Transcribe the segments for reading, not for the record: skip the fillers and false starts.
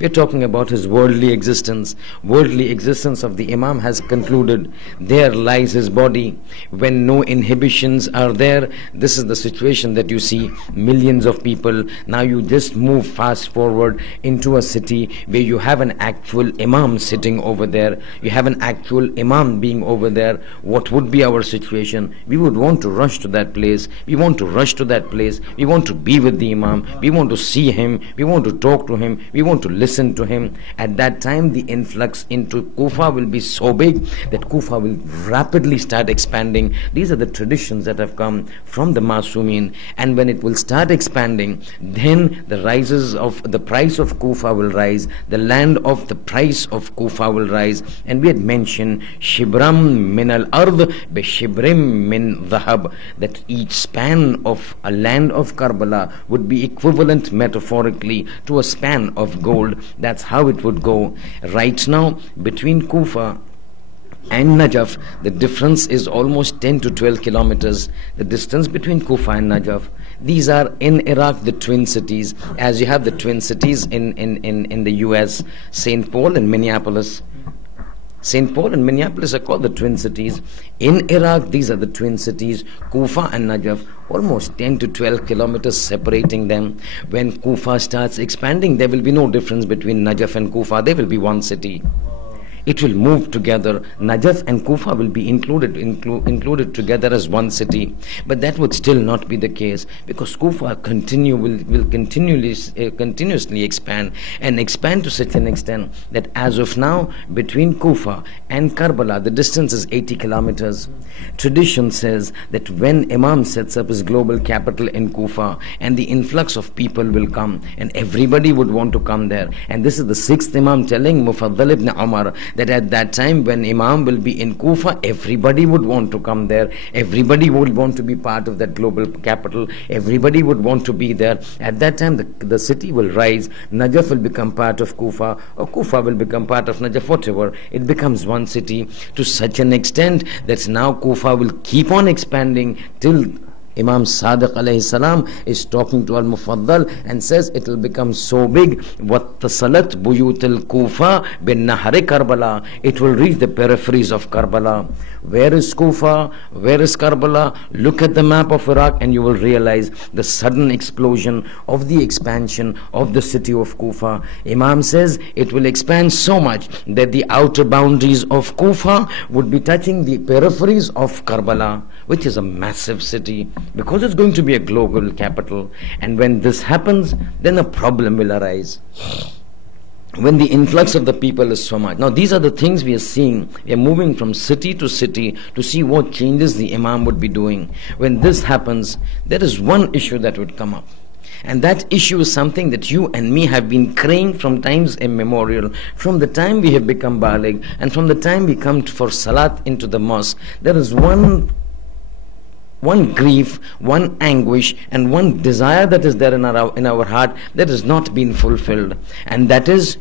We are talking about his worldly existence. Worldly existence of the Imam has concluded. There lies his body. When no inhibitions are there, this is the situation that you see. Millions of people. Now you just move fast forward into a city where you have an actual Imam sitting over there. You have an actual Imam being over there. What would be our situation? We would want to rush to that place. We want to rush to that place. We want to be with the Imam. We want to see him. We want to talk to him. We want to listen to him. At that time, the influx into Kufa will be so big that Kufa will rapidly start expanding. These are the traditions that have come from the Masumin. And when it will start expanding, then the price of Kufa will rise. The land of the price of Kufa will rise. And we had mentioned Shibram min al-ard bi Shibrim min dhahab, that each span of a land of Karbala would be equivalent metaphorically to a span of gold. That's how it would go. Right now, between Kufa and Najaf, the difference is almost 10 to 12 kilometers. The distance between Kufa and Najaf. These are in Iraq the twin cities, as you have the twin cities in the US, St. Paul and Minneapolis. St. Paul and Minneapolis are called the twin cities. In Iraq, these are the twin cities, Kufa and Najaf, almost 10 to 12 kilometers separating them. When Kufa starts expanding, there will be no difference between Najaf and Kufa. They will be one city. It will move together. Najaf and Kufa will be included together as one city. But that would still not be the case, because Kufa will continuously expand, and expand to such an extent that as of now, between Kufa and Karbala, the distance is 80 kilometers. Tradition says that when Imam sets up his global capital in Kufa, and the influx of people will come, and everybody would want to come there. And this is the sixth Imam telling Mufaddal ibn Umar that at that time when Imam will be in Kufa, everybody would want to come there. Everybody would want to be part of that global capital. Everybody would want to be there. At that time, the city will rise. Najaf will become part of Kufa, or Kufa will become part of Najaf, whatever. It becomes one city to such an extent that now Kufa will keep on expanding till Imam Sadiq alayhi salam is talking to Al-Mufaddal and says it will become so big, وَاتَّصَلَتْ بُيُوتِ الْكُوفَةِ بِالنَّهَرِ Karbala. It will reach the peripheries of Karbala. Where is Kufa? Where is Karbala? Look at the map of Iraq and you will realize the sudden explosion of the expansion of the city of Kufa. Imam says it will expand so much that the outer boundaries of Kufa would be touching the peripheries of Karbala, which is a massive city, because it's going to be a global capital. And when this happens, then a problem will arise. When the influx of the people is so much. Now these are the things we are seeing. We are moving from city to city to see what changes the Imam would be doing. When this happens, there is one issue that would come up. And that issue is something that you and me have been craying from times immemorial. From the time we have become baligh, and from the time we come for salat into the mosque, there is one grief, one anguish, and one desire that is there in our heart that has not been fulfilled, and that is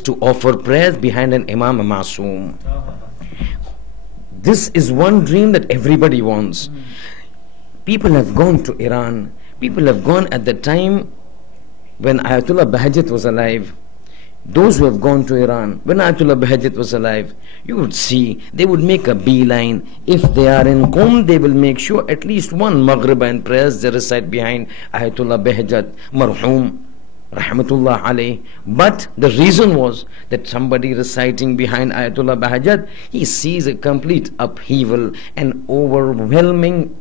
to offer prayers behind an Imam Masoom. This is one dream that everybody wants. People have gone to Iran. People have gone at the time when Ayatollah Bahajat was alive. Those who have gone to Iran, when Ayatollah Bahajat was alive, you would see they would make a beeline. If they are in Qom, they will make sure at least one Maghrib and prayers they recite behind Ayatollah Bahajat, marhum, rahmatullah alayh. But the reason was that somebody reciting behind Ayatollah Bahajat, he sees a complete upheaval, an overwhelming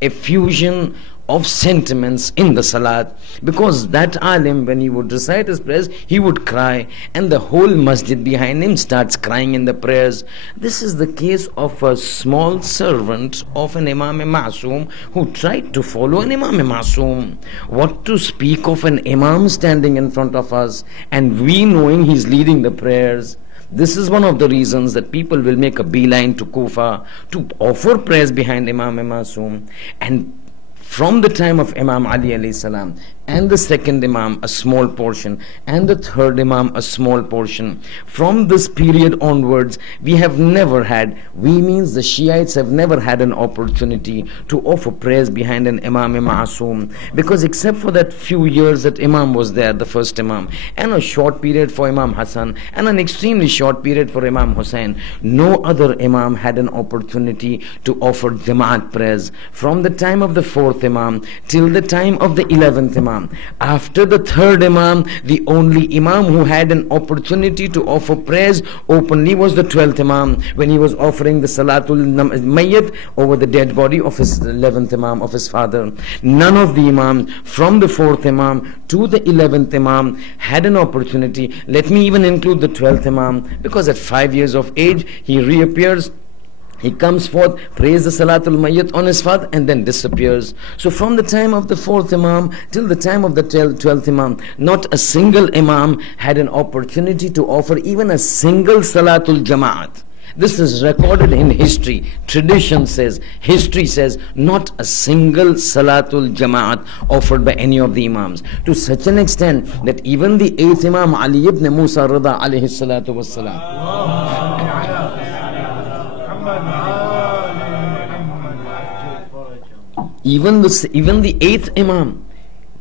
effusion of sentiments in the salat, because that alim, when he would recite his prayers, he would cry, and the whole masjid behind him starts crying in the prayers. This is the case of a small servant of an Imam Masoom who tried to follow an Imam Masoom. What to speak of an Imam standing in front of us and we knowing he's leading the prayers? This is one of the reasons that people will make a beeline to Kufa to offer prayers behind Imam Masoom. And from the time of Imam Ali alayhi salam, and the second Imam a small portion, and the third Imam a small portion. From this period onwards, we means the Shiites have never had an opportunity to offer prayers behind an Imam Ma'asum, because except for that few years that Imam was there, the first Imam, and a short period for Imam Hassan, and an extremely short period for Imam Hussain, no other Imam had an opportunity to offer Jama'at prayers from the time of the fourth Imam till the time of the 11th Imam. After the third Imam, the only Imam who had an opportunity to offer prayers openly was the 12th Imam, when he was offering the Salatul Mayyit over the dead body of his 11th Imam, of his father. None of the Imams from the 4th Imam to the 11th Imam had an opportunity. Let me even include the 12th Imam, because at 5 years of age he reappears. He comes forth, prays the Salatul Mayyit on his father, and then disappears. So from the time of the 4th Imam till the time of the 12th Imam, not a single Imam had an opportunity to offer even a single Salatul Jama'at. This is recorded in history. Tradition says, history says, not a single Salatul Jama'at offered by any of the Imams. To such an extent that even the 8th Imam Ali ibn Musa Rida alayhi salatu wassalam, even the 8th Imam,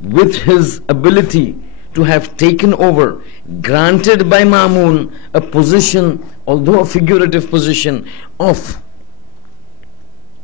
with his ability to have taken over, granted by Ma'mun a position, although a figurative position, of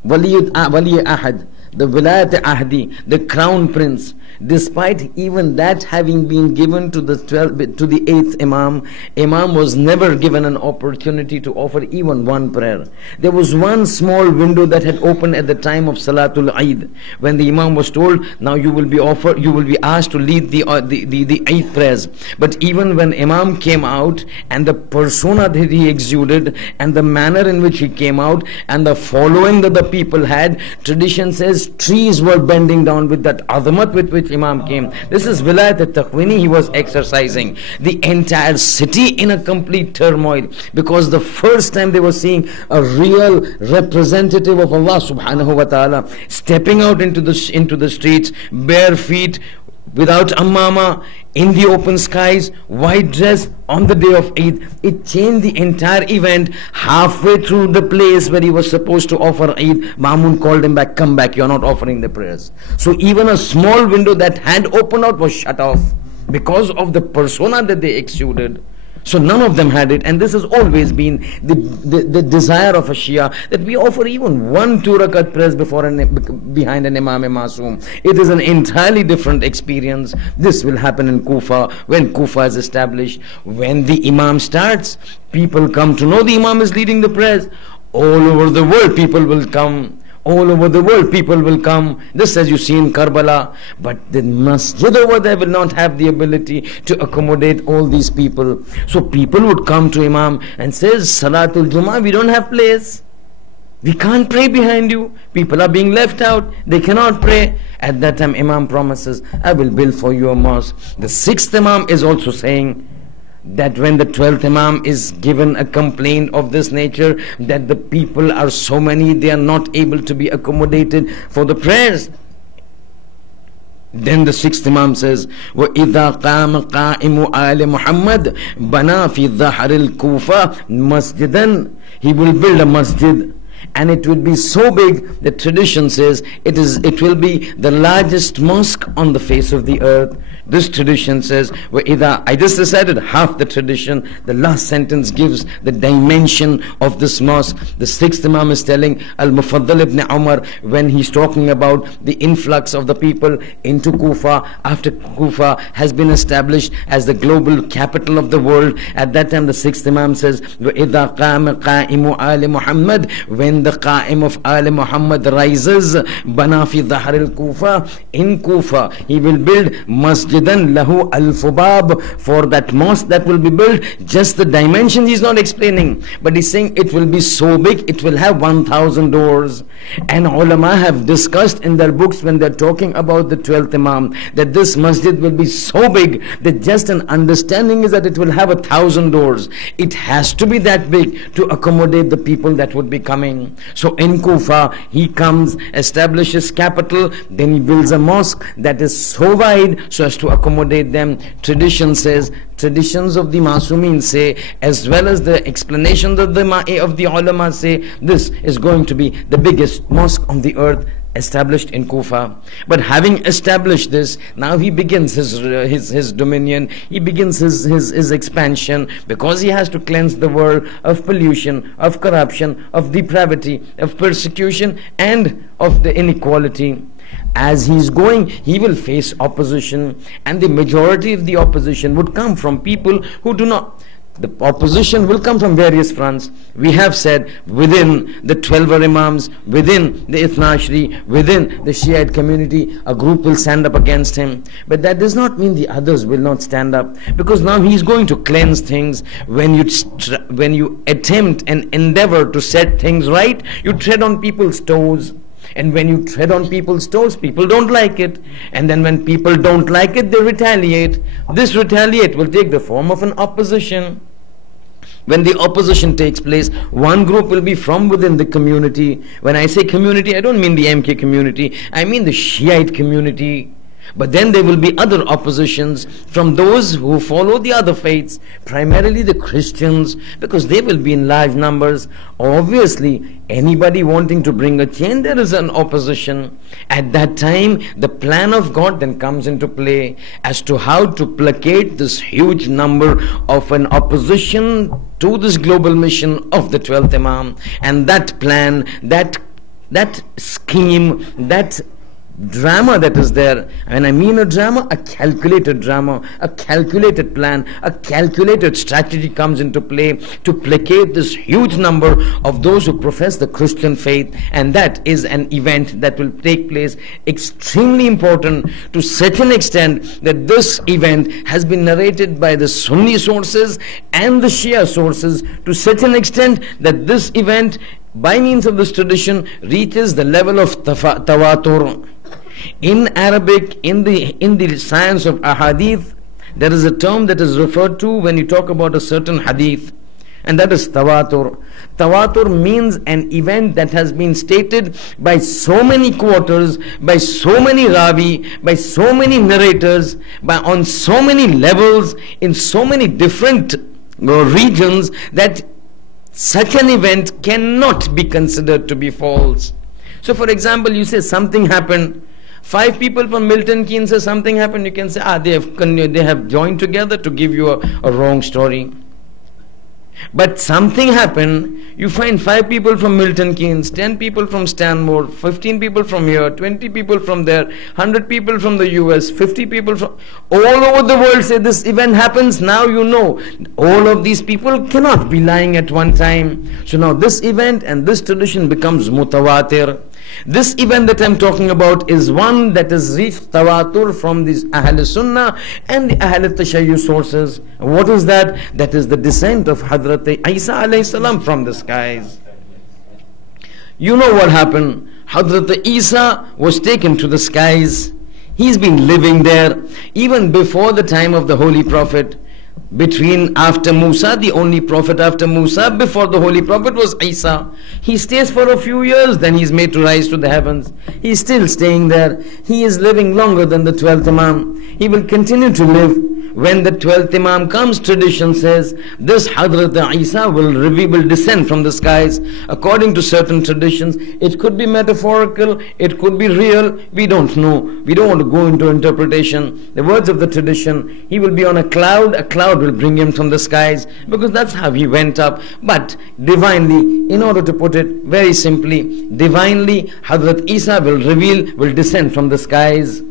Wali Ahad, the Wilayat Ahdi, the crown prince, despite even that having been given to the 8th Imam, Imam was never given an opportunity to offer even one prayer. There was one small window that had opened at the time of Salatul Eid, when the Imam was told, now you will be asked to lead the Eid prayers. But even when Imam came out, and the persona that he exuded, and the manner in which he came out, and the following that the people had, tradition says trees were bending down with that azamat with which Imam came. This is Wilayat al-Taqwini he was exercising. The entire city in a complete turmoil, because the first time they were seeing a real representative of Allah subhanahu wa ta'ala stepping out into the streets, bare feet, without ammama, in the open skies, white dress, on the day of Eid. It changed the entire event. Halfway through the place where he was supposed to offer Eid, Ma'mun called him back, come back, you are not offering the prayers. So even a small window that had opened out was shut off because of the persona that they exuded. So none of them had it, and this has always been the desire of a Shia, that we offer even 1 2 rakat prayers behind an Imam Masum. It is an entirely different experience. This will happen in Kufa, when Kufa is established. When the Imam starts, people come to know the Imam is leading the prayers. All over the world people will come. All over the world people will come, this as you see in Karbala. But the masjid over there will not have the ability to accommodate all these people. So people would come to Imam and says, Salatul Jummah, we don't have place, we can't pray behind you, people are being left out, they cannot pray. At that time Imam promises, I will build for you a mosque. The 6th Imam is also saying that when the 12th Imam is given a complaint of this nature, that the people are so many, they are not able to be accommodated for the prayers. Then the 6th Imam says, وَإِذَا قَامَ قَائِمُ آلِ مُحَمَّدٍ بَنَا فِي ظَهْرِ الْكُوفَةِ مَسْجِدًا. He will build a masjid, and it will be so big that tradition says it will be the largest mosque on the face of the earth. This tradition says, I just recited half the tradition. The last sentence gives the dimension of this mosque. The 6th Imam is telling Al-Mufaddal ibn Umar, when he's talking about the influx of the people into Kufa, after Kufa has been established as the global capital of the world. At that time the 6th Imam says, وَإِذَا قَامَ قَائِمُ آلِ مُحَمَّدٍ, when the Qa'im of Ali Muhammad rises, بَنَا فِي ظَهْرِ الْكُوفَةِ, in Kufa he will build masjidan lahu al-fubab. For that mosque that will be built, just the dimension he's not explaining, but he's saying it will be so big, it will have 1,000 doors. And ulama have discussed in their books, when they're talking about the 12th Imam, that this masjid will be so big that just an understanding is that it will have 1,000 doors. It has to be that big to accommodate the people that would be coming. him. So in Kufa, he comes, establishes capital, then he builds a mosque that is so wide so as to accommodate them. Tradition says, traditions of the Masumin say, as well as the explanations of the ulama say, this is going to be the biggest mosque on the earth, established in Kufa. But having established this, now he begins his dominion, he begins his expansion, because he has to cleanse the world of pollution, of corruption, of depravity, of persecution, and of the inequality. As he's going, he will face opposition, and the majority of the opposition would come from people who do not. The opposition will come from various fronts. We have said, within the 12 Imams, within the Ithna Ashri, within the Shiite community, a group will stand up against him. But that does not mean the others will not stand up, because now he's going to cleanse things. When you attempt and endeavor to set things right, you tread on people's toes. And when you tread on people's toes, people don't like it. And then when people don't like it, they retaliate. This retaliate will take the form of an opposition. When the opposition takes place, one group will be from within the community. When I say community, I don't mean the MK community, I mean the Shiite community. But then there will be other oppositions from those who follow the other faiths, primarily the Christians, because they will be in large numbers. Obviously, anybody wanting to bring a change, there is an opposition. At that time, the plan of God then comes into play as to how to placate this huge number of an opposition to this global mission of the 12th Imam. And that plan, that scheme, that drama that is there, and I mean a drama, a calculated drama, a calculated plan, a calculated strategy comes into play to placate this huge number of those who profess the Christian faith. And that is an event that will take place, extremely important, to such an extent that this event has been narrated by the Sunni sources and the Shia sources to such an extent that this event, by means of this tradition, reaches the level of tawatur. In Arabic, in the science of ahadith, there is a term that is referred to when you talk about a certain hadith, and that is tawatur. Tawatur means an event that has been stated by so many quarters, by so many rawi, by so many narrators, on so many levels, in so many different regions, that such an event cannot be considered to be false. So for example, you say something happened, 5 people from Milton, Keynes say something happened, you can say, they have joined together to give you a wrong story. But something happened, you find 5 people from Milton Keynes, 10 people from Stanmore, 15 people from here, 20 people from there, 100 people from the US, 50 people from all over the world say this event happens. Now you know, all of these people cannot be lying at one time. So now this event and this tradition becomes mutawatir. This event that I'm talking about is one that has reached tawatur from these Ahl Sunnah and the Ahl Tashayyu sources. What is that? That is the descent of Hazrat Isa alayhi salam from the skies. You know what happened? Hazrat Isa was taken to the skies. He's been living there even before the time of the Holy Prophet. After Musa, the only prophet after Musa, before the Holy Prophet was Isa. He stays for a few years, then he's made to rise to the heavens. He's still staying there. He is living longer than the 12th Imam. He will continue to live. When the 12th Imam comes, tradition says, this Hazrat Isa will descend from the skies. According to certain traditions, it could be metaphorical, it could be real, we don't know. We don't want to go into interpretation. The words of the tradition, he will be on a cloud will bring him from the skies, because that's how he went up. But divinely, in order to put it very simply, divinely, Hazrat Isa will descend from the skies.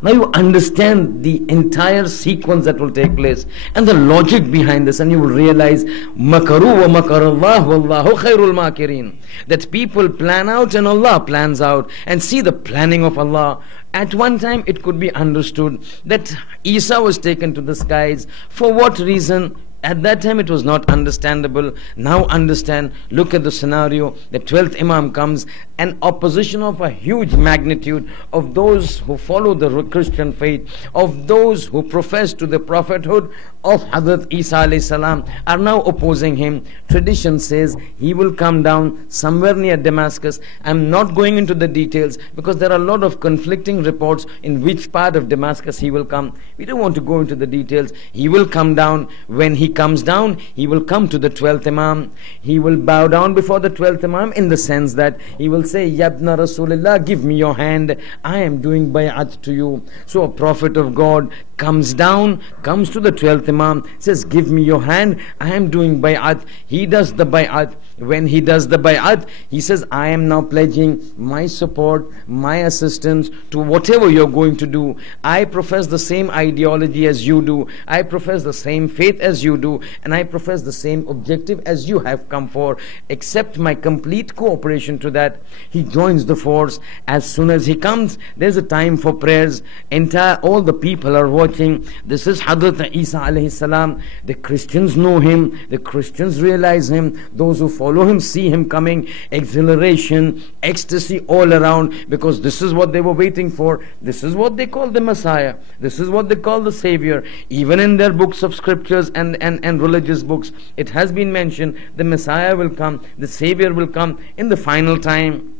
Now you understand the entire sequence that will take place and the logic behind this, and you will realize makaru wa makarallah wallahu khairul makirin, that people plan out and Allah plans out, and see the planning of Allah. At one time it could be understood that Isa was taken to the skies. For what reason? At that time it was not understandable. Now understand. Look at the scenario. The 12th Imam comes, an opposition of a huge magnitude of those who follow the Christian faith, of those who profess to the prophethood of Hazrat Isa alayhi salam, are now opposing him. Tradition says he will come down somewhere near Damascus. I'm not going into the details because there are a lot of conflicting reports in which part of Damascus he will come. We don't want to go into the details. He will come down. When he comes down, he will come to the 12th Imam. He will bow down before the 12th Imam in the sense that he will say, Yabna Rasulullah, give me your hand. I am doing bay'at to you. So a prophet of God comes down, comes to the 12th Imam, says, give me your hand. I am doing bay'at. He does the bay'at. When he does the bay'at, he says, I am now pledging my support, my assistance to whatever you're going to do. I profess the same ideology as you do. I profess the same faith as you do. And I profess the same objective as you have come for. Accept my complete cooperation to that. He joins the force. As soon as he comes, there's a time for prayers. All the people are watching. This is Hazrat Isa alayhi salam. The Christians know him. The Christians realize him. Those who follow him see him coming. Exhilaration, ecstasy all around, because this is what they were waiting for. This is what they call the Messiah. This is what they call the Savior. Even in their books of scriptures and religious books, it has been mentioned the Messiah will come, the Savior will come in the final time.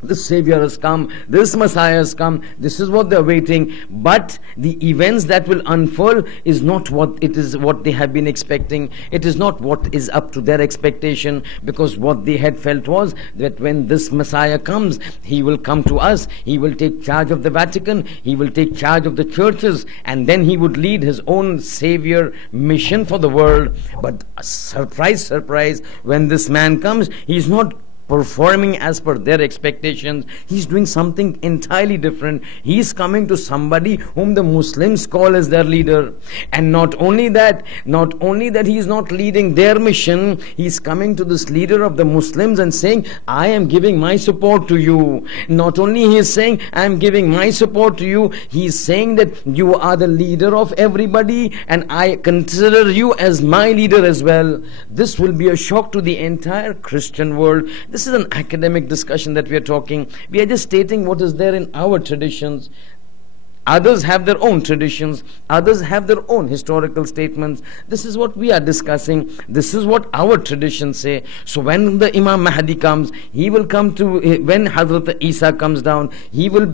The Savior has come, this Messiah has come, this is what they're waiting. But the events that will unfold is not what they have been expecting. It is not what is up to their expectation, because what they had felt was that when this Messiah comes, he will come to us, he will take charge of the Vatican, he will take charge of the churches, and then he would lead his own Savior mission for the world. But surprise, surprise, when this man comes, he's not performing as per their expectations. He's doing something entirely different. He's coming to somebody whom the Muslims call as their leader. And not only that he's not leading their mission, he's coming to this leader of the Muslims and saying, I am giving my support to you. Not only he is saying, I am giving my support to you, he's saying that you are the leader of everybody and I consider you as my leader as well. This will be a shock to the entire Christian world. This is an academic discussion that we are talking. We are just stating what is there in our traditions. Others have their own traditions. Others have their own historical statements. This is what we are discussing. This is what our traditions say. So when the Imam Mahdi comes, he will come to, when Hazrat Isa comes down, he will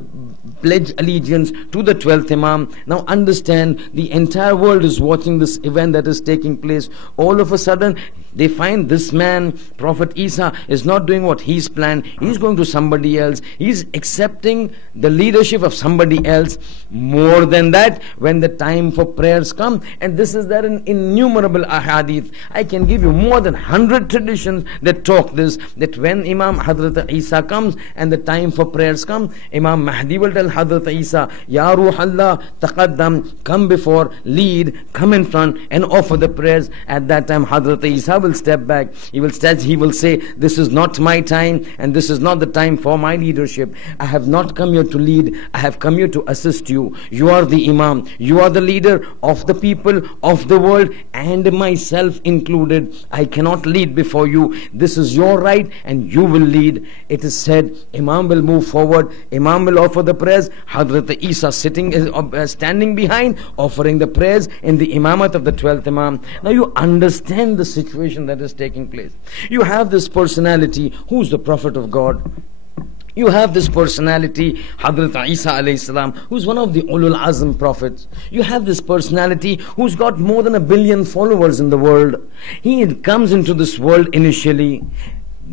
pledge allegiance to the 12th Imam. Now understand, the entire world is watching this event that is taking place. All of a sudden, they find this man, Prophet Isa, is not doing what he's planned. He's going to somebody else. He's accepting the leadership of somebody else. More than that, when the time for prayers come, and this is there in innumerable ahadith. I can give you more than 100 traditions that talk this, that when Imam Hazrat Isa comes and the time for prayers come, Imam Mahdi will tell Hazrat Isa, Ya Ruh Allah, taqaddam, come before, lead, come in front and offer the prayers. At that time Hazrat Isa will step back. He will say, this is not my time and this is not the time for my leadership. I have not come here to lead. I have come here to assist you. You are the Imam. You are the leader of the people, of the world, and myself included. I cannot lead before you. This is your right and you will lead. It is said, Imam will move forward. Imam will offer the prayers. Hazrat Isa standing behind, offering the prayers in the imamat of the 12th Imam. Now you understand the situation that is taking place. You have this personality who's the Prophet of God. You have this personality, Hazrat Isa alayhi salam, who's one of the Ulul Azm prophets. You have this personality who's got more than 1 billion followers in the world. He comes into this world initially,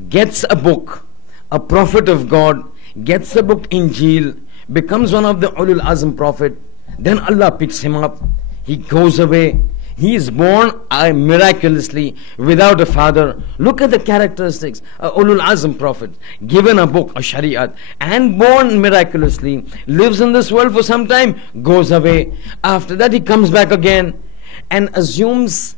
gets a book, a prophet of God, gets a book Injil, becomes one of the Ulul Azm prophet. Then Allah picks him up. He goes away. He is born miraculously without a father. Look at the characteristics. Ulul Azm prophet, given a book, a Shariat, and born miraculously, lives in this world for some time, goes away. After that he comes back again and assumes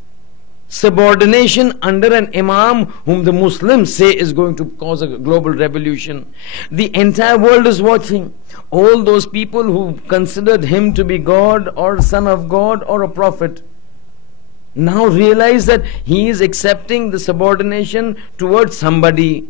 subordination under an Imam whom the Muslims say is going to cause a global revolution. The entire world is watching. All those people who considered him to be God or son of God or a prophet, now realize that he is accepting the subordination towards somebody.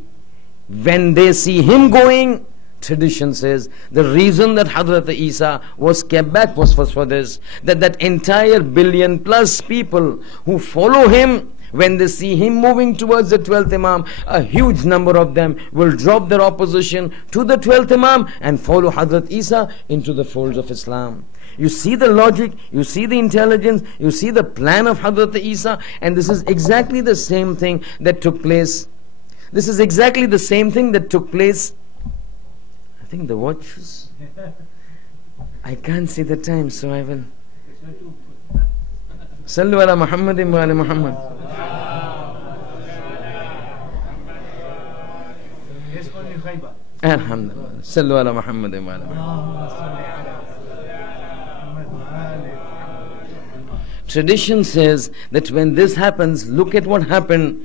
When they see him going, tradition says the reason that Hazrat Isa was kept back was for this, that entire billion plus people who follow him, when they see him moving towards the 12th Imam, a huge number of them will drop their opposition to the 12th Imam and follow Hazrat Isa into the folds of Islam. You see the logic, you see the intelligence, you see the plan of Hazrat Isa, and this is exactly the same thing that took place. This is exactly the same thing that took place. I think the watch is... I can't see the time, so I will... Sallu ala Muhammadin wa ala Muhammad. Alhamdulillah. Sallu ala Muhammadin wa ala Muhammad. Tradition says that when this happens, look at what happened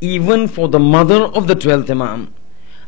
even for the mother of the 12th Imam.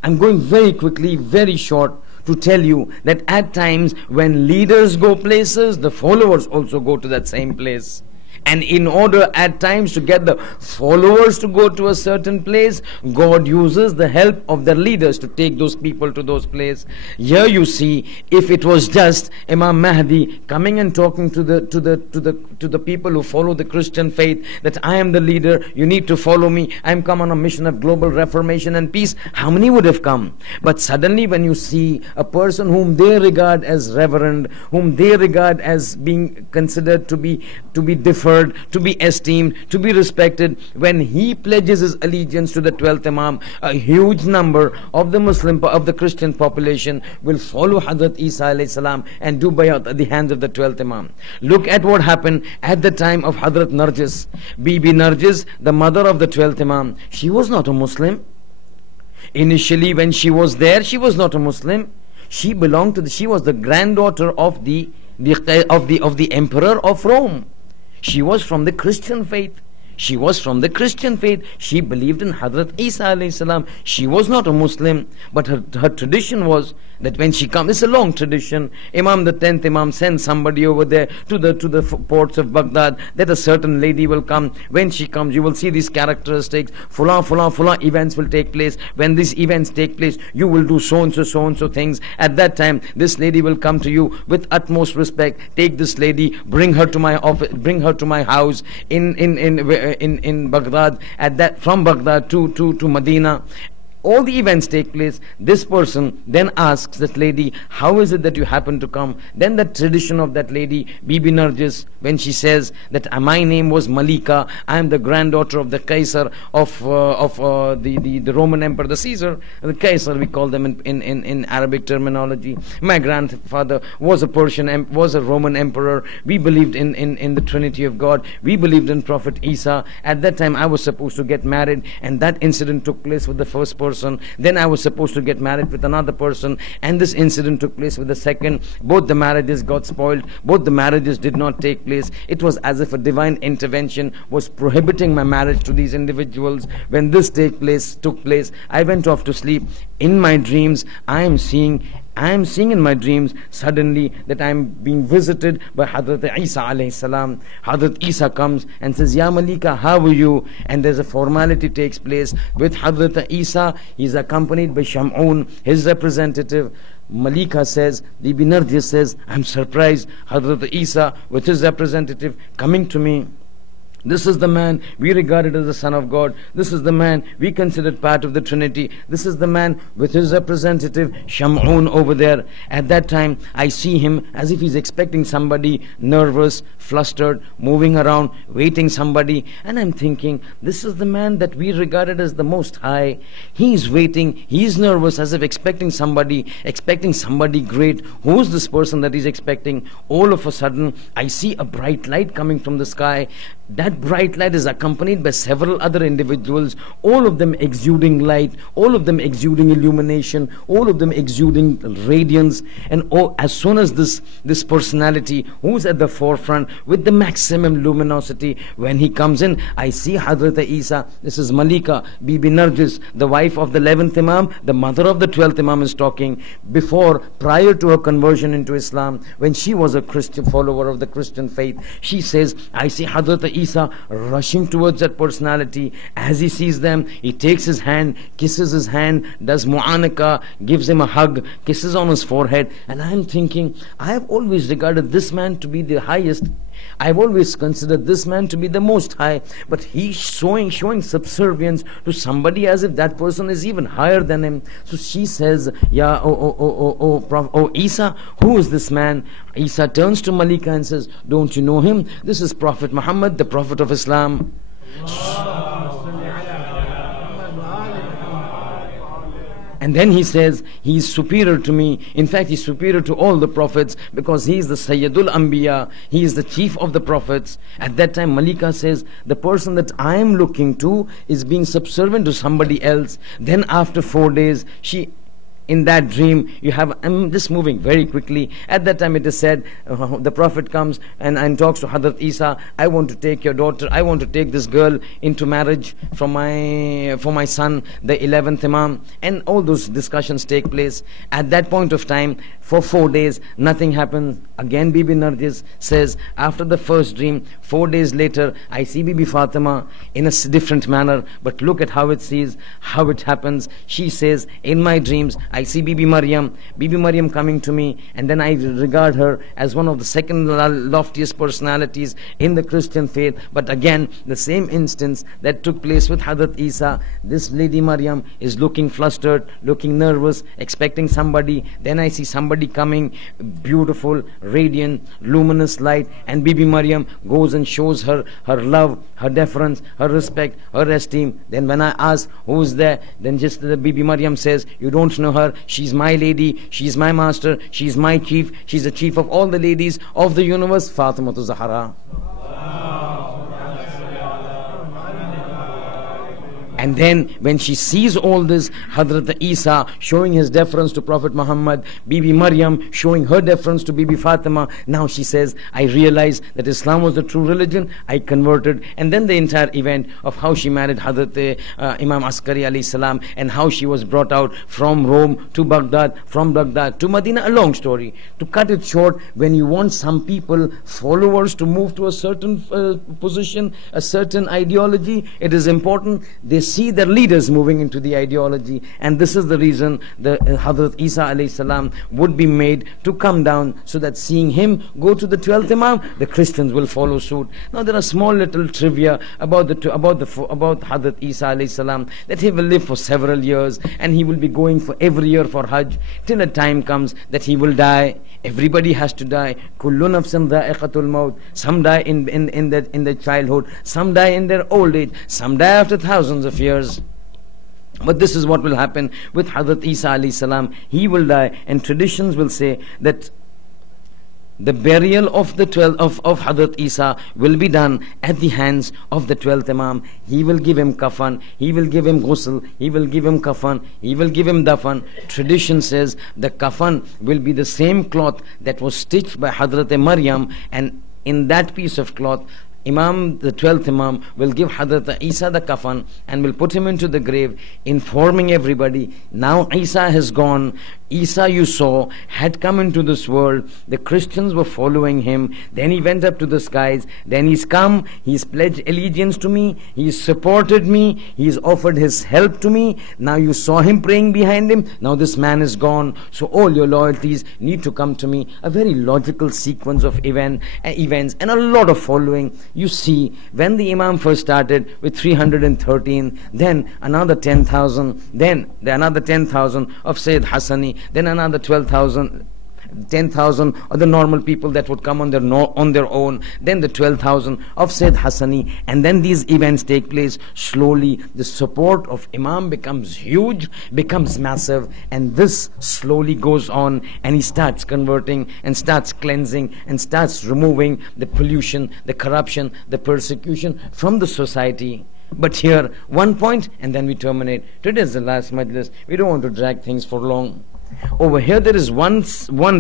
I'm going very quickly, very short, to tell you that at times when leaders go places, the followers also go to that same place. And in order at times to get the followers to go to a certain place, God uses the help of the leaders to take those people to those places. Here you see, if it was just Imam Mahdi coming and talking to the people who follow the Christian faith, that I am the leader, you need to follow me, I am come on a mission of global reformation and peace, how many would have come? But suddenly when you see a person whom they regard as reverend, whom they regard as being considered to be deferred, to be esteemed, to be respected, when he pledges his allegiance to the 12th Imam, a huge number of the Christian population will follow Hazrat Isa alayhi salam and do bayat at the hands of the 12th Imam. Look at what happened at the time of Hazrat Narjis. Bibi Narjis, the mother of the 12th Imam, she was not a Muslim. Initially when she was there, she was not a Muslim. She was the granddaughter of the emperor of Rome. She was from the Christian faith. She believed in Hazrat Isa alayhi salam. She was not a Muslim, but her tradition was that when she comes, it's a long tradition. The 10th Imam sends somebody over there to the ports of Baghdad, that a certain lady will come. When she comes, you will see these characteristics. Fulan events will take place. When these events take place, you will do so and so things. At that time, this lady will come to you with utmost respect. Take this lady, bring her to my office, bring her to my house in Baghdad. From Baghdad to Medina. All the events take place. This person then asks that lady, how is it that you happen to come? Then the tradition of that lady, Bibi Narjis, when she says that my name was Malika, I am the granddaughter of the Kaiser of the Roman Emperor, the Caesar, the Kaiser we call them in Arabic terminology. My grandfather was a Roman emperor. We believed in the Trinity of God. We believed in Prophet Isa. At that time I was supposed to get married, and that incident took place with the first person. Then I was supposed to get married with another person, and this incident took place with the second. Both the marriages got spoiled. Both the marriages did not take place. It was as if a divine intervention was prohibiting my marriage to these individuals. When this took place, I went off to sleep. In my dreams, I am seeing in my dreams suddenly that I am being visited by Hazrat Isa alayhi salam. Hazrat Isa comes and says, Ya Malika, how are you? And there's a formality takes place with Hazrat Isa. He's accompanied by Shamun, his representative. Malika says, Bibi Narjis says, I'm surprised. Hazrat Isa with his representative coming to me. This is the man we regarded as the Son of God. This is the man we considered part of the Trinity. This is the man with his representative Shamun over there. At that time, I see him as if he's expecting somebody, nervous, flustered, moving around, waiting somebody. And I'm thinking, this is the man that we regarded as the Most High. He's waiting, he's nervous, as if expecting somebody great. Who's this person that he's expecting? All of a sudden, I see a bright light coming from the sky. That that bright light is accompanied by several other individuals, all of them exuding light, all of them exuding illumination, all of them exuding radiance. And as soon as this personality who's at the forefront with the maximum luminosity, when he comes in, I see Hazrat Isa. This is Malika Bibi Narjis, the wife of the 11th Imam, the mother of the 12th Imam, is talking. Prior to her conversion into Islam, when she was a Christian follower of the Christian faith, she says, I see Hazrat Isa rushing towards that personality. As he sees them, he takes his hand, kisses his hand, does mu'anaka, gives him a hug, kisses on his forehead. And I am thinking, I have always regarded this man to be the highest. I've always considered this man to be the most high, but he's showing subservience to somebody as if that person is even higher than him. So she says, "Ya, oh Isa, who is this man?" Isa turns to Malika and says, "Don't you know him? This is Prophet Muhammad, the Prophet of Islam." And then he says, he is superior to me. In fact, he's superior to all the prophets, because he is the Sayyidul Anbiya. He is the chief of the prophets. At that time, Malika says, the person that I am looking to is being subservient to somebody else. Then after 4 days, in that dream, I'm just moving very quickly. At that time it is said, the Prophet comes and talks to Hazrat Isa. I want to take your daughter, I want to take this girl into marriage for my son, the 11th Imam. And all those discussions take place. At that point of time, for 4 days, nothing happens. Again, Bibi Narjis says, after the first dream, 4 days later, I see Bibi Fatima in a different manner. But look at how it happens. She says, in my dreams, I see Bibi Maryam coming to me, and then I regard her as one of the second loftiest personalities in the Christian faith. But again, the same instance that took place with Hazrat Isa, this lady Maryam is looking flustered, looking nervous, expecting somebody. Then I see somebody coming, beautiful, radiant, luminous light, and Bibi Maryam goes and shows her love, her deference, her respect, her esteem. Then when I ask who's there, then just the Bibi Maryam says, you don't know her, she's my lady, she's my master, she's my chief, she's the chief of all the ladies of the universe, Fatima Zahra. And then when she sees all this, Hazrat Isa showing his deference to Prophet Muhammad, Bibi Maryam showing her deference to Bibi Fatima, now she says, I realized that Islam was the true religion, I converted. And then the entire event of how she married Hazrat Imam Askari alayhi salam, and how she was brought out from Rome to Baghdad, from Baghdad to Medina, a long story. To cut it short, when you want some people, followers, to move to a certain position, a certain ideology, it is important they see their leaders moving into the ideology. And this is the reason the Hazrat Isa alayhi salam would be made to come down, so that seeing him go to the 12th Imam, the Christians will follow suit. Now there are small little trivia about Hazrat Isa alayhi salam, that he will live for several years, and he will be going for every year for Hajj, till a time comes that he will die. Everybody has to die. Kullu nafsin dha'iqatul maut. Some die in their childhood, some die in their old age, some die after thousands of years. But this is what will happen with Hazrat Isa alayhi salam. He will die, and traditions will say that the burial of Hazrat Isa will be done at the hands of the 12th Imam. He will give him kafan, he will give him ghusl, he will give him kafan, he will give him dafan. Tradition says the kafan will be the same cloth that was stitched by Hazrat Maryam, and in that piece of cloth, Imam, the 12th Imam, will give Hazrat Isa the kafan and will put him into the grave, informing everybody, now Isa has gone. Isa, you saw, had come into this world. The Christians were following him. Then he went up to the skies. Then he's come. He's pledged allegiance to me. He's supported me. He's offered his help to me. Now you saw him praying behind him. Now this man is gone. So all your loyalties need to come to me. A very logical sequence of events and a lot of following. You see, when the Imam first started with 313, then another 10,000, then another 10,000 of Sayyid Hassani, then another 12,000, 10,000 of the normal people that would come on their own, then the 12,000 of Sayyid Hassani, and then these events take place. Slowly the support of Imam becomes huge, becomes massive, and this slowly goes on, and he starts converting and starts cleansing and starts removing the pollution, the corruption, the persecution from the society. But here, one point, and then we terminate. Today is the last Majlis. We don't want to drag things for long. Over here there is one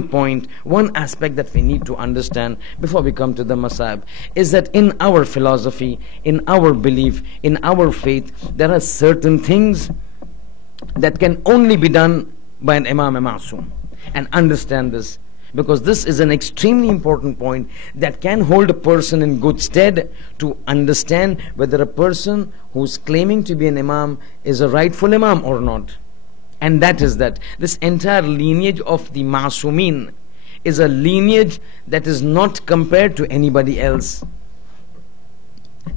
point, one aspect that we need to understand before we come to the Masab, is that in our philosophy, in our belief, in our faith, there are certain things that can only be done by an Imam Ma'soom. And understand this, because this is an extremely important point that can hold a person in good stead to understand whether a person who's claiming to be an Imam is a rightful Imam or not. And that is that this entire lineage of the Ma'soomin is a lineage that is not compared to anybody else.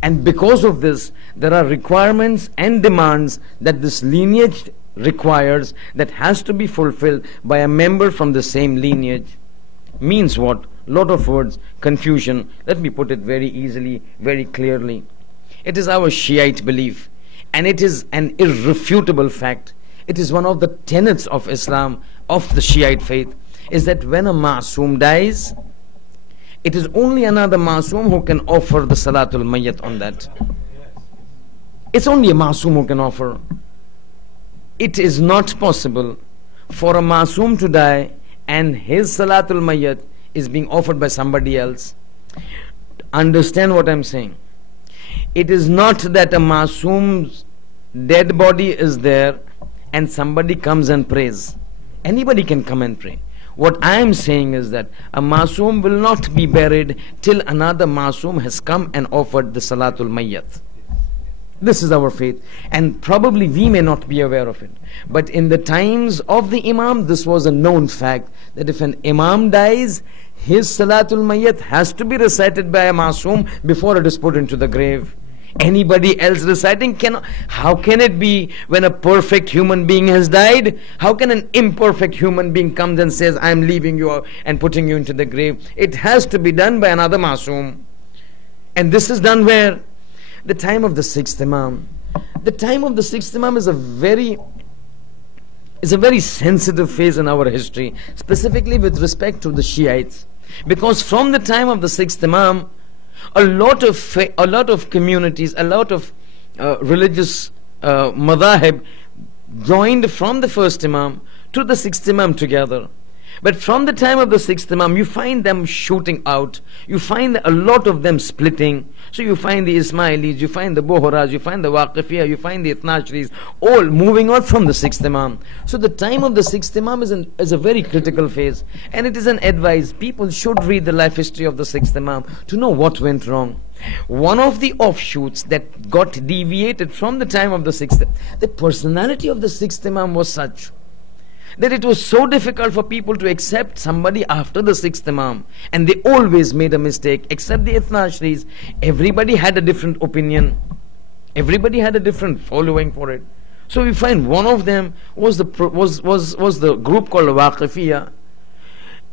And because of this, there are requirements and demands that this lineage requires, that has to be fulfilled by a member from the same lineage. Means what? Lot of words, confusion. Let me put it very easily, very clearly. It is our Shiite belief, and it is an irrefutable fact. It is one of the tenets of Islam, of the Shiite faith, is that when a Ma'soom dies, it is only another Ma'soom who can offer the Salatul Mayyat on that. It's only a Ma'soom who can offer. It is not possible for a Ma'soom to die and his Salatul Mayyat is being offered by somebody else. Understand what I'm saying. It is not that a Ma'soom's dead body is there and somebody comes and prays. Anybody can come and pray. What I am saying is that a Ma'soom will not be buried till another Ma'soom has come and offered the Salatul Mayyat. This is our faith, and probably we may not be aware of it. But in the times of the Imam, this was a known fact, that if an Imam dies, his Salatul Mayyat has to be recited by a Ma'soom before it is put into the grave. Anybody else reciting cannot. How can it be when a perfect human being has died? How can an imperfect human being comes and says, I am leaving you and putting you into the grave? It has to be done by another Ma'soom. And this is done where? The time of the sixth Imam. The time of the sixth Imam is a very sensitive phase in our history, specifically with respect to the Shiites, because from the time of the sixth Imam, a lot of communities, a lot of religious madhahib joined from the first Imam to the sixth Imam together. But from the time of the sixth Imam, you find them shooting out. You find a lot of them splitting. So you find the Ismailis, you find the Bohras, you find the Waqifiyah, you find the Ithnashris, all moving out from the sixth Imam. So the time of the sixth Imam is a very critical phase. And it is an advice. People should read the life history of the sixth Imam to know what went wrong. One of the offshoots that got deviated from the time of the sixth, the personality of the sixth Imam was such that it was so difficult for people to accept somebody after the sixth Imam, and they always made a mistake, except the Ithnashris. Everybody had a different opinion, everybody had a different following for it. So we find one of them was the group called Waqifiyah.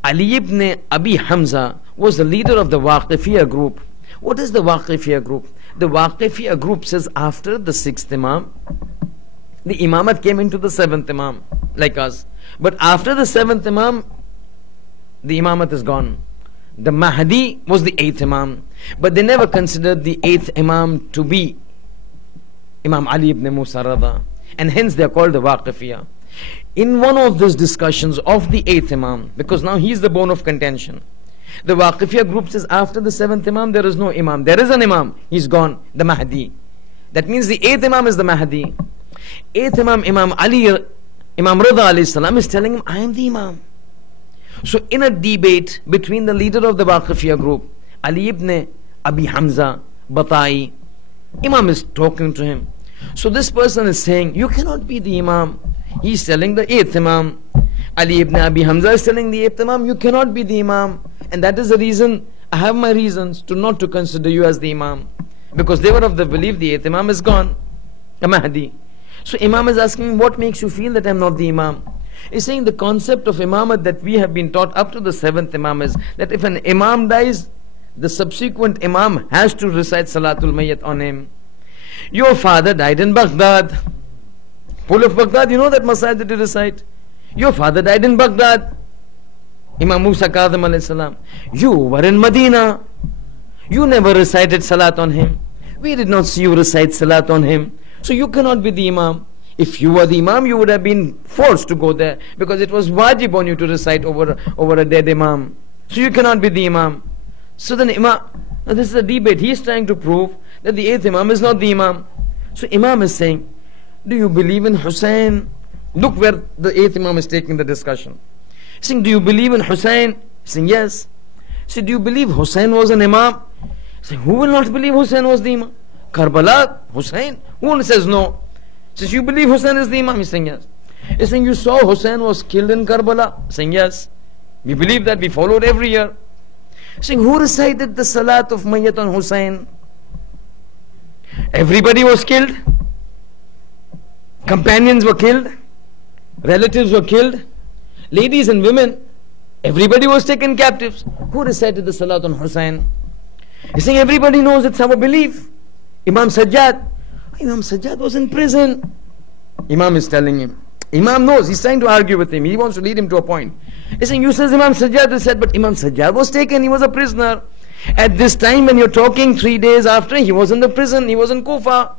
Ali ibn Abi Hamza was the leader of the Waqifiyah group. What is the Waqifiyah group? The Waqifiyah group says after the sixth Imam, the Imamat came into the seventh Imam, like us. But after the seventh Imam, the Imamat is gone. The Mahdi was the eighth Imam. But they never considered the eighth Imam to be Imam Ali ibn Musa Rada. And hence they are called the Waqifiyah. In one of those discussions of the eighth Imam, because now he is the bone of contention, the Waqifiyah group says after the seventh Imam there is no Imam. There is an Imam, he's gone, the Mahdi. That means the eighth Imam is the Mahdi. Eighth Imam, Imam Ali, Imam Rida alayhi salam is telling him, I am the Imam. So in a debate between the leader of the Waqifiyah group, Ali ibn Abi Hamza, Batai, Imam is talking to him. So this person is saying, you cannot be the Imam. He's telling the eighth Imam. Ali ibn Abi Hamza is telling the eighth Imam, you cannot be the Imam. And that is the reason, I have my reasons not to consider you as the Imam. Because they were of the belief the eighth Imam is gone, the Mahdi. So Imam is asking, what makes you feel that I am not the Imam? He's saying the concept of imamat that we have been taught up to the 7th imam is that if an imam dies, the subsequent imam has to recite Salatul Mayyat on him. Your father died in Baghdad. Full of Baghdad, you know that masajid that you recite. Your father died in Baghdad. Imam Musa Kadhim alayhi salam. You were in Medina. You never recited salat on him. We did not see you recite salat on him. So you cannot be the imam. If you were the imam, you would have been forced to go there, because it was wajib on you to recite over a dead imam. So you cannot be the imam. So then imam, now this is a debate. He is trying to prove that the 8th imam is not the imam. So imam is saying, do you believe in Hussein? Look where the 8th imam is taking the discussion. He's saying, do you believe in Hussein? He's saying, yes. He said, do you believe Hussein was an imam? He's saying, who will not believe Hussein was the imam? Karbala, Hussein? Who says no? He says, you believe Hussein is the imam? He's saying, yes. He's saying, you saw Hussein was killed in Karbala? He's saying, yes. We believe that, we followed every year. He's saying, who recited the salat of Mayyat on Hussein? Everybody was killed. Companions were killed. Relatives were killed. Ladies and women, everybody was taken captives. Who recited the salat on Hussein? He's saying, everybody knows it's our belief. Imam Sajjad. Imam Sajjad was in prison. Imam is telling him. Imam knows, he's trying to argue with him. He wants to lead him to a point. He's saying, you says Imam Sajjad is said, but Imam Sajjad was taken, he was a prisoner. At this time when you're talking, 3 days after, he was in the prison, he was in Kufa.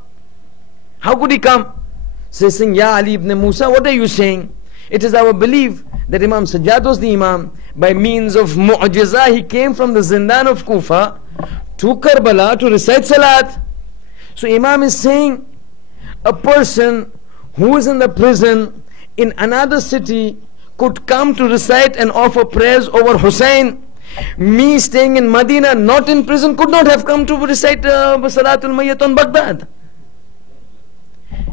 How could he come? So he's saying, Ya Ali ibn Musa, what are you saying? It is our belief that Imam Sajjad was the Imam. By means of mu'jizah, he came from the zindan of Kufa to Karbala to recite Salat. So Imam is saying, a person who is in the prison in another city could come to recite and offer prayers over Hussein. Me staying in Medina, not in prison, could not have come to recite Salatul Mayyat on Baghdad.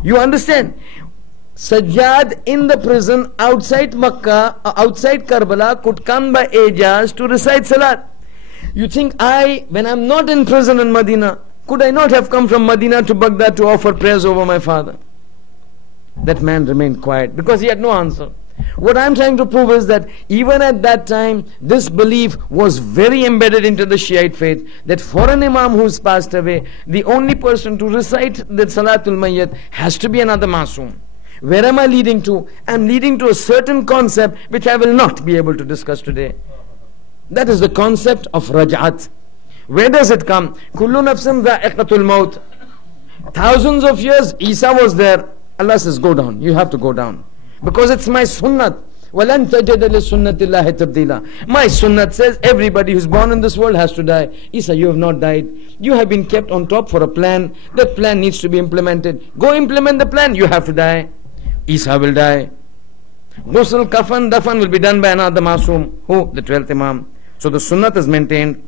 You understand? Sajjad in the prison outside Makkah, outside Karbala, could come by Ijaz to recite Salat. You think when I'm not in prison in Medina, could I not have come from Medina to Baghdad to offer prayers over my father? That man remained quiet because he had no answer. What I'm trying to prove is that even at that time, this belief was very embedded into the Shiite faith, that for an imam who's passed away, the only person to recite the Salatul Mayyat has to be another Masoom. Where am I leading to? I'm leading to a certain concept which I will not be able to discuss today. That is the concept of Raj'at. Where does it come? Kullu nafsin dha'iqatul maut. Thousands of years Isa was there. Allah says, go down. You have to go down. Because it's my sunnat. وَلَن تَجِدَ لِسُنَّةِ اللَّهِ تَبْدِيلًا. My sunnat says everybody who's born in this world has to die. Isa, you have not died. You have been kept on top for a plan. That plan needs to be implemented. Go implement the plan. You have to die. Isa will die. Ghusl, kafan, dafan will be done by another Masoom. Who? The 12th Imam. So the sunnat is maintained.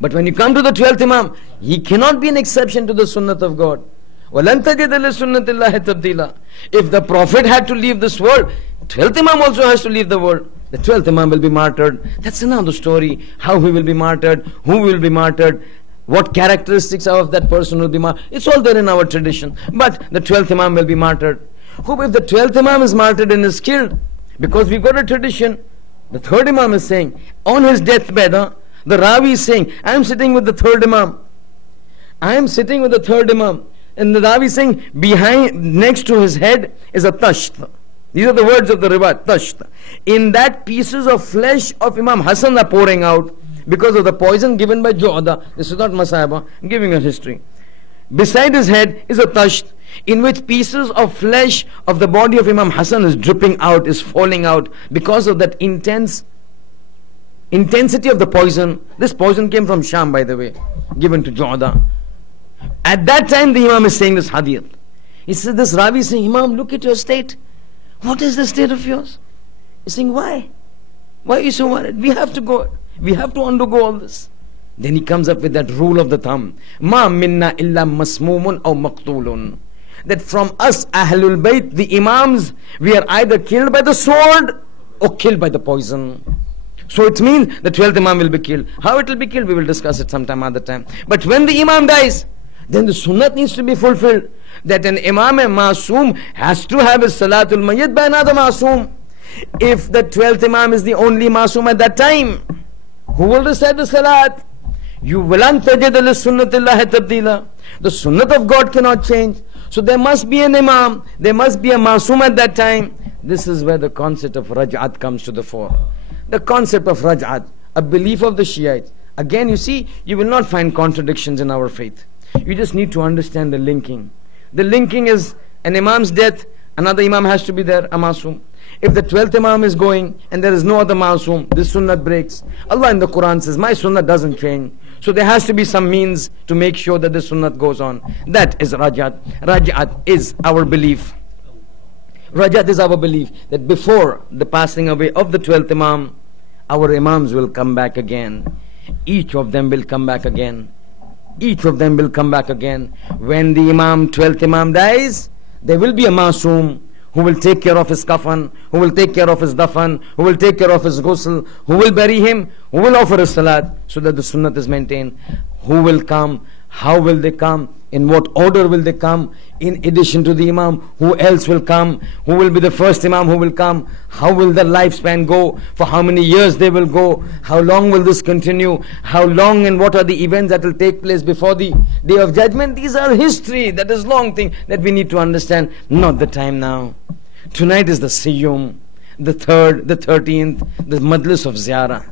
But when you come to the 12th Imam, he cannot be an exception to the sunnat of God. وَلَن تَجِدَ لِسُنَّةِ اللَّهِ تَبْدِيلًا. If the Prophet had to leave this world, 12th Imam also has to leave the world. The 12th Imam will be martyred. That's another story. How he will be martyred, who will be martyred, what characteristics of that person will be martyred. It's all there in our tradition. But the 12th Imam will be martyred. Who, if the 12th Imam is martyred and is killed, because we've got a tradition, the 3rd Imam is saying, on his deathbed, the Rawi is saying, I am sitting with the 3rd Imam. I am sitting with the 3rd Imam. And the Ravi is saying, next to his head is a tasht. These are the words of the riwayat, tasht. In that, pieces of flesh of Imam Hassan are pouring out because of the poison given by Ju'ada. This is not Masayaba, I'm giving a history. Beside his head is a tasht, in which pieces of flesh of the body of Imam Hassan is dripping out, is falling out because of that intensity of the poison. This poison came from Sham, by the way, given to Ju'ada. At that time, the Imam is saying this hadith. He says, this Ravi is saying, Imam, look at your state. What is the state of yours? He's saying, why? Why are you so worried? We have to go. We have to undergo all this. Then he comes up with that rule of the thumb. Ma minna illa masmumun aw maqtulun. That from us, Ahlul Bayt, the Imams, we are either killed by the sword or killed by the poison. So it means the 12th Imam will be killed. How it will be killed, we will discuss it sometime other time. But when the Imam dies, then the sunnat needs to be fulfilled. that an Imam Masoom has to have his Salatul Mayyit by another Masoom. If the 12th Imam is the only Masoom at that time, who will recite the Salat? You walan tajid li sunnatillahi tabdila. The sunnat of God cannot change. So there must be an Imam, there must be a Masoom at that time. This is where the concept of Raj'at comes to the fore. The concept of Raj'at, a belief of the Shiites. Again, you see, you will not find contradictions in our faith. You just need to understand the linking. The linking is an Imam's death, another Imam has to be there, a Masoom. If the 12th Imam is going and there is no other Masoom, this Sunnah breaks. Allah in the Quran says, my Sunnah doesn't change. So there has to be some means to make sure that the Sunnah goes on. That is Raj'at. Raj'at is our belief. Raj'at is our belief that before the passing away of the 12th Imam, our Imams will come back again. Each of them will come back again. Each of them will come back again. When the Imam, 12th Imam dies, there will be a Masoom who will take care of his kafan, who will take care of his dafan, who will take care of his ghusl, who will bury him, who will offer his salat so that the sunnat is maintained. Who will come? How will they come? In what order will they come? In addition to the Imam, who else will come? Who will be the first Imam who will come? How will the lifespan go? For how many years they will go? How long will this continue? How long and what are the events that will take place before the Day of Judgment? These are history. That is long thing that we need to understand. Not the time now. Tonight is the Siyum, the 3rd, the 13th, the Majlis of Ziyarah.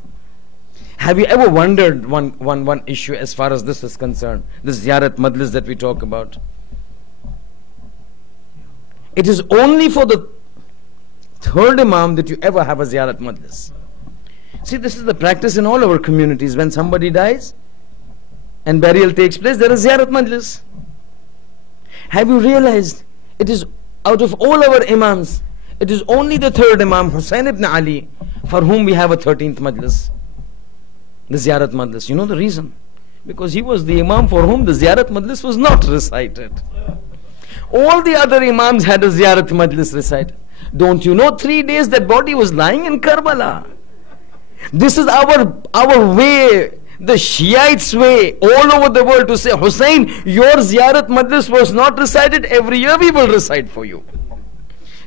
Have you ever wondered one issue as far as this is concerned? This Ziyarat Majlis that we talk about. It is only for the 3rd Imam that you ever have a Ziyarat Majlis. See, this is the practice in all our communities. When somebody dies and burial takes place, there is Ziyarat Majlis. Have you realized it is out of all our Imams, it is only the 3rd Imam, Hussain ibn Ali, for whom we have a 13th Majlis. The Ziyarat Majlis. You know the reason? Because he was the Imam for whom the Ziyarat Majlis was not recited. All the other Imams had a Ziyarat Majlis recited. Don't you know 3 days that body was lying in Karbala? This is our way, the Shiites way, all over the world to say, Hussein, your Ziyarat Majlis was not recited, every year we will recite for you.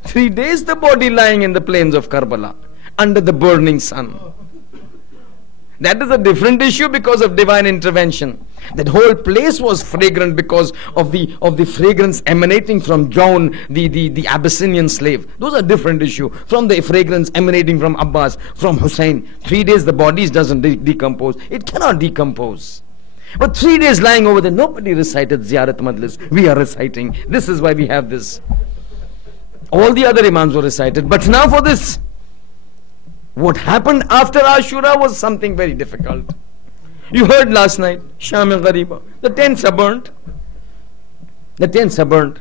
3 days the body lying in the plains of Karbala, under the burning sun. That is a different issue because of divine intervention. That whole place was fragrant because of the fragrance emanating from John, the Abyssinian slave. Those are different issue. From the fragrance emanating from Abbas, from Hussein. 3 days the bodies doesn't decompose. It cannot decompose. But 3 days lying over there, nobody recited Ziyarat Majlis. We are reciting. This is why we have this. All the other Imams were recited. But now for this, what happened after Ashura was something very difficult. You heard last night, Sham al-Ghariba, the tents are burnt. The tents are burnt.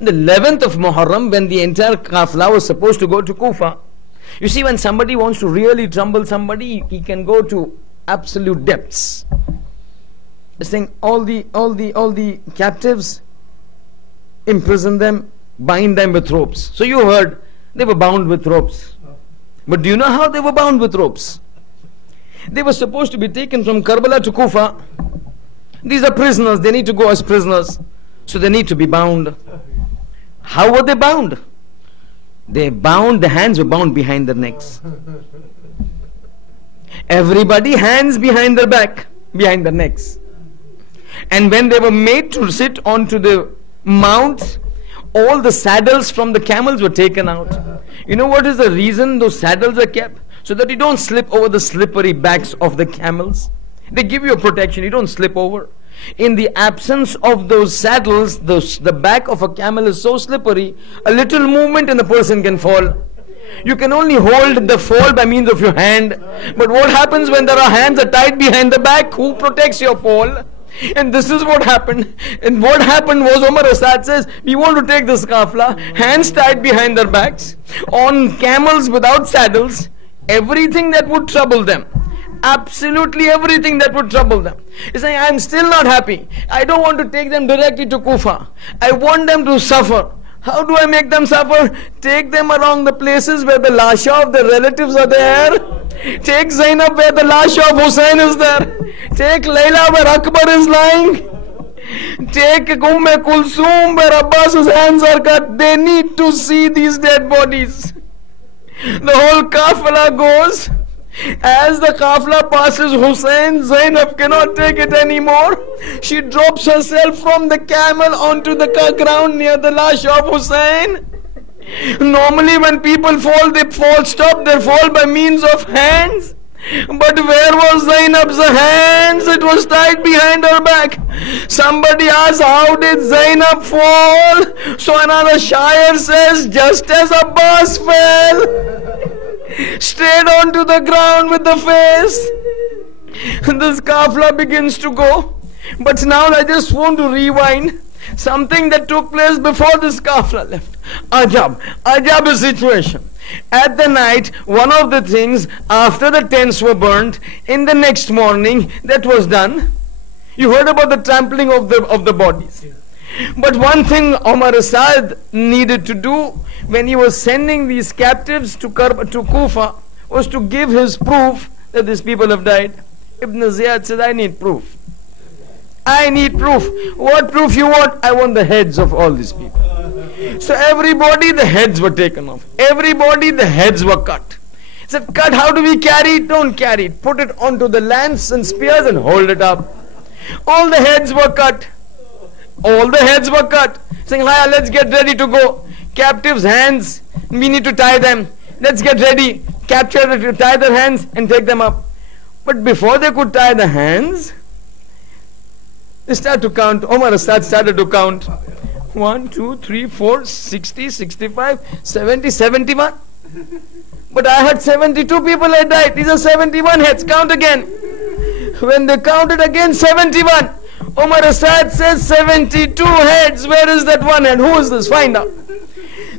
The 11th of Muharram, when the entire Qafla was supposed to go to Kufa. You see, when somebody wants to really trouble somebody, he can go to absolute depths. Saying all the captives, imprison them, bind them with ropes. So you heard, they were bound with ropes. But do you know how they were bound with ropes? They were supposed to be taken from Karbala to Kufa. These are prisoners, they need to go as prisoners. So they need to be bound. How were they bound? The hands were bound behind their necks. Everybody, hands behind their back, behind their necks. And when they were made to sit onto the mounts, all the saddles from the camels were taken out. You know what is the reason those saddles are kept? So that you don't slip over the slippery backs of the camels. They give you a protection, you don't slip over. In the absence of those saddles, the back of a camel is so slippery, a little movement and the person can fall. You can only hold the fall by means of your hand. But what happens when there are hands are tied behind the back? Who protects your fall? And this is what happened. And what happened was, Umar Asad says, we want to take this kafla, hands tied behind their backs, on camels without saddles, everything that would trouble them. Absolutely everything that would trouble them. He's saying, I'm still not happy. I don't want to take them directly to Kufa. I want them to suffer. How do I make them suffer? Take them around the places where the lasha of the relatives are there. Take Zainab where the lasha of Hussein is there. Take Layla where Akbar is lying. Take Kulsum where Abbas's hands are cut. They need to see these dead bodies. The whole kafala goes. As the kafla passes Hussein, Zainab cannot take it anymore. She drops herself from the camel onto the ground near the lash of Hussein. Normally when people fall, they stop their fall by means of hands. But where was Zainab's hands? It was tied behind her back. Somebody asked, how did Zainab fall? So another Shair says, just as Abbas fell, straight onto the ground with the face. This kafla begins to go. But now I just want to rewind something that took place before this kafla left. Ajab situation. At the night, one of the things, after the tents were burnt, in the next morning, that was done. You heard about the trampling of the bodies. But one thing Omar Asad needed to do when he was sending these captives to Kufa was to give his proof that these people have died. Ibn Ziyad said, I need proof. I need proof. What proof you want? I want the heads of all these people. So everybody, the heads were taken off. Everybody, the heads were cut. He said, cut, how do we carry it? Don't carry it. Put it onto the lance and spears and hold it up. All the heads were cut. All the heads were cut. Saying, hi, let's get ready to go. Captives' hands, we need to tie them. Let's get ready. Capture, tie their hands and take them up. But before they could tie the hands, they started to count. Omar Asad started to count. 1, 2, 3, 4, 60, 65, 70, 71. But I heard 72 people had died. These are 71 heads. Count again. When they counted again, 71. Omar Asad says 72 heads. Where is that one head? Who is this? Find out.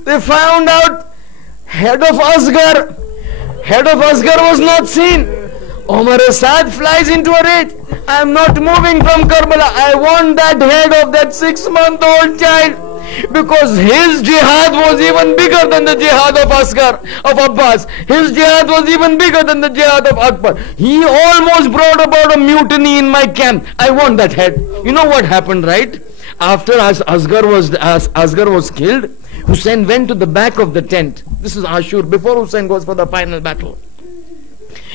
They found out head of Asghar. Head of Asghar was not seen. Omar Asad flies into a rage. I am not moving from Karbala. I want that head of that 6-month-old child. Because his jihad was even bigger than the jihad of Asghar, of Abbas. His jihad was even bigger than the jihad of Akbar. He almost brought about a mutiny in my camp. I want that head. You know what happened, right? After Asghar was killed, Hussein went to the back of the tent. This is Ashur, before Hussein goes for the final battle.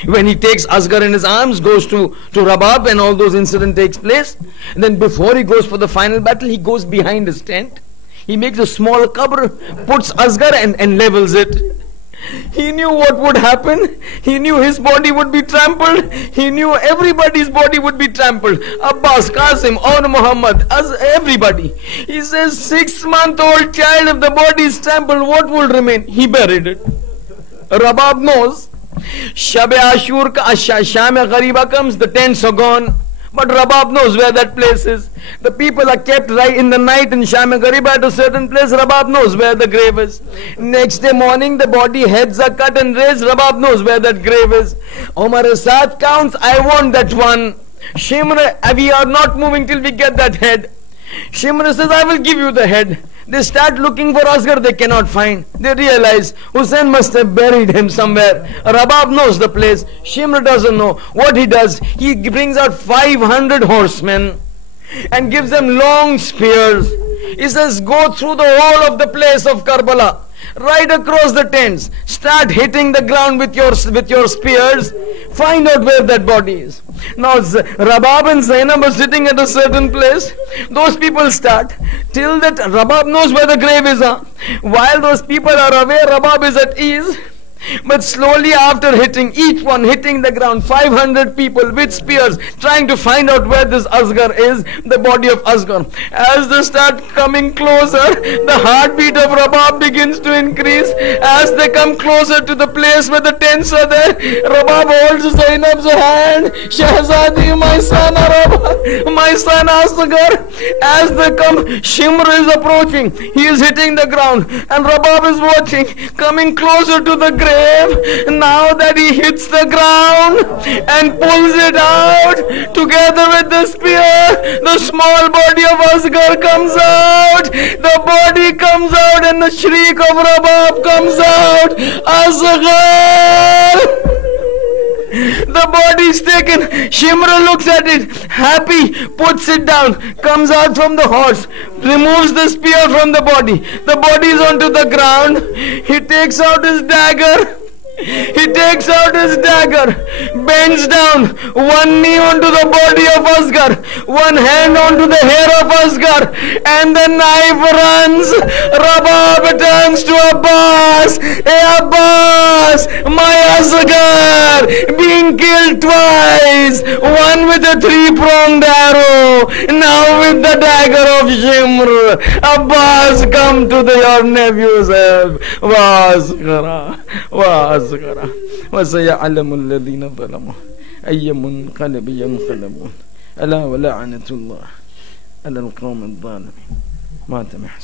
When he takes Asghar in his arms, goes to Rabab and all those incidents takes place. And then before he goes for the final battle, he goes behind his tent. He makes a small qabr, puts Asghar and levels it. He knew what would happen. He knew his body would be trampled. He knew everybody's body would be trampled. Abbas, Qasim, Aun Muhammad, everybody. He says, 6-month-old child, if the body is trampled, what will remain? He buried it. Rabab knows. Shab-e Ashur ka Sham-e Ghariba comes, the tents are gone. But Rabab knows where that place is. The people are kept right in the night in Sham-e Ghariba at a certain place. Rabab knows where the grave is. Next day morning, the body heads are cut and raised. Rabab knows where that grave is. Omar Asad counts, I want that one. Shimr, we are not moving till we get that head. Shimr says, I will give you the head. They start looking for Asghar, they cannot find. They realize Hussein must have buried him somewhere. Rabab knows the place. Shimr doesn't know. What he does, he brings out 500 horsemen and gives them long spears. He says, go through the whole of the place of Karbala, right across the tents. Start hitting the ground with your spears. Find out where that body is. Now Rabab and Zainab are sitting at a certain place. Those people start. Till that Rabab knows where the grave is. While those people are away, Rabab is at ease. But slowly after hitting, each one hitting the ground, 500 people with spears trying to find out where this Asghar is, the body of Asghar. As they start coming closer, the heartbeat of Rabab begins to increase. As they come closer to the place where the tents are there, Rabab holds Zainab's hand. Shahzadi, my son Rabab, my son Asghar. As they come, Shimr is approaching. He is hitting the ground and Rabab is watching, coming closer to the grave. Now that he hits the ground and pulls it out, together with the spear, the small body of Asghar comes out, the body comes out and the shriek of Rabab comes out. Asghar! The body is taken. Shimra looks at it, happy, puts it down, comes out from the horse, removes the spear from the body. The body is onto the ground. He takes out his dagger. He takes out his dagger, bends down, one knee onto the body of Asghar, one hand onto the hair of Asghar, and the knife runs. Rabab turns to Abbas. Hey Abbas, my Asghar, being killed twice, one with a three-pronged arrow, now with the dagger of Shimr. Abbas, come to your nephew's help. وسيعلم الذين ظلموا أي منقلب ينقلبون ألا ولعنة الله على القوم الظالمين. ما تمحس